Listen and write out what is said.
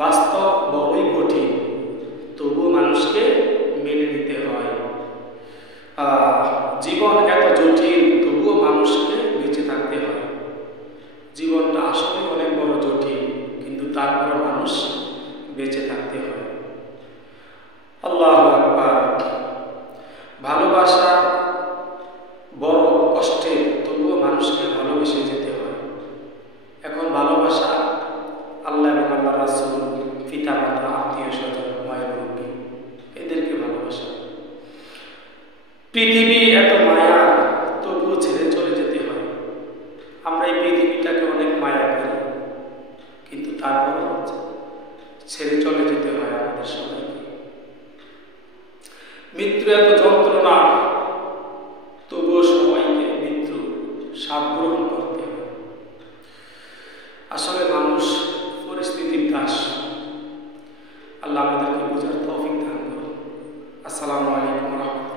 বাস্তব বড়ই কঠিন, তবুও মানুষকে মেনে নিতে হয়। জীবন এত জটিল, তবুও মানুষকে বেঁচে থাকতে হয়। জীবনটা আসলে অনেক বড় জটিল, কিন্তু তারপর মানুষ বেঁচে থাকতে হয়। আল্লাহু আকবার। ভালোবাসা বড় কষ্টের, তবুও মানুষকে ভালোবেসে যেতে হয়। এখন ভালোবাসা আল্লাহ এবং আল্লাহ রাসূল, পিতা মাতা, আত্মীয় স্বজন, মায়ের মুরব্বী, এদেরকে ভালোবাসা। পৃথিবী এত মায়া, তবুও ছেড়ে চলে যেতে হয়। আমরা এই পৃথিবীটাকে অনেক মায়া করি, কিন্তু তারপরও ছেড়ে চলে যেতে হয় আমাদের সবাইকে। মৃত্যু এত যন্ত্রণা, তবুও সবাইকে মৃত্যু স্বাদ গ্রহণ করতে হয়। আসলে মানুষ পরিস্থিতির দাস। আল্লাহ আমাদেরকে বোঝার তৌফিক দান করুন। আসসালামু আলাইকুম ওয়া রাহমাতুল্লাহ।